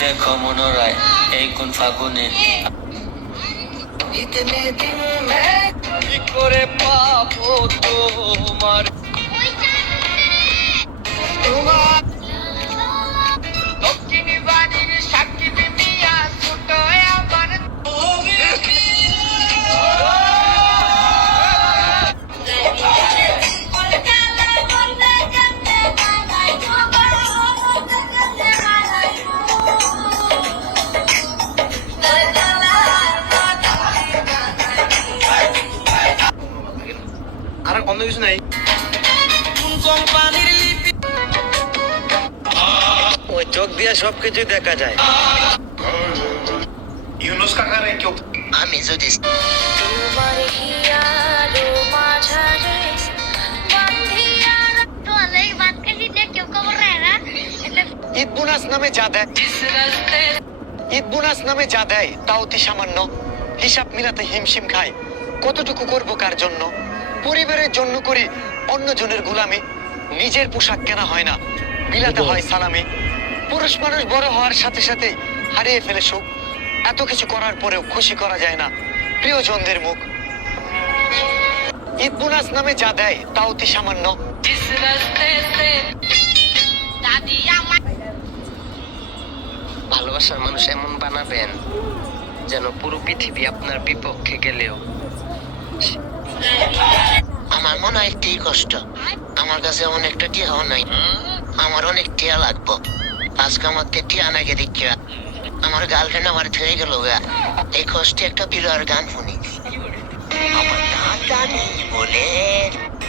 দেখো মনোরায় এই কোন ফাগুনে? কি করে পাবো তোমার আর অন্য কিছু নাই। চোখ দিয়ে সবকিছু দেখা যায়। ঈদ নামে যা দেয়। ঈদ নামে যা দেয় তা অতি সামান্য। হিসাব মিলাতে হিমশিম খায়। কতটুকু করব কার জন্য? পরিবারের জন্য করি। অন্যজনের গোলামি, নিজের পোশাক কেনা হয় না। বিলাতে হয় সালামি। পুরুষ মানুষ বড় হওয়ার সাথে সাথে হারিয়ে ফেলে সুখ। এত কিছু করার পরেও খুশি করা যায় না। প্রিয়জনদের মুখ। ঈদ বোনাস নামে যা দেয় তা অতি সামান্য। ভালোবাসার মানুষ এমন বানাবেন যেন পুরো পৃথিবী আপনার বিপক্ষে গেলেও আমার মনে হয় একটি কষ্ট। আমার কাছে অনেকটা টিয়া টিয়াও নাই। আমার অনেক টিয়া লাগবো। আজকে আমাকে টিয়া নাকি দেখিয়া আমার গার্লফ্রেন্ড আমার ধরে গেল গা। এই কষ্টে একটা বিরার গান শুনি। আমার না জানি বলে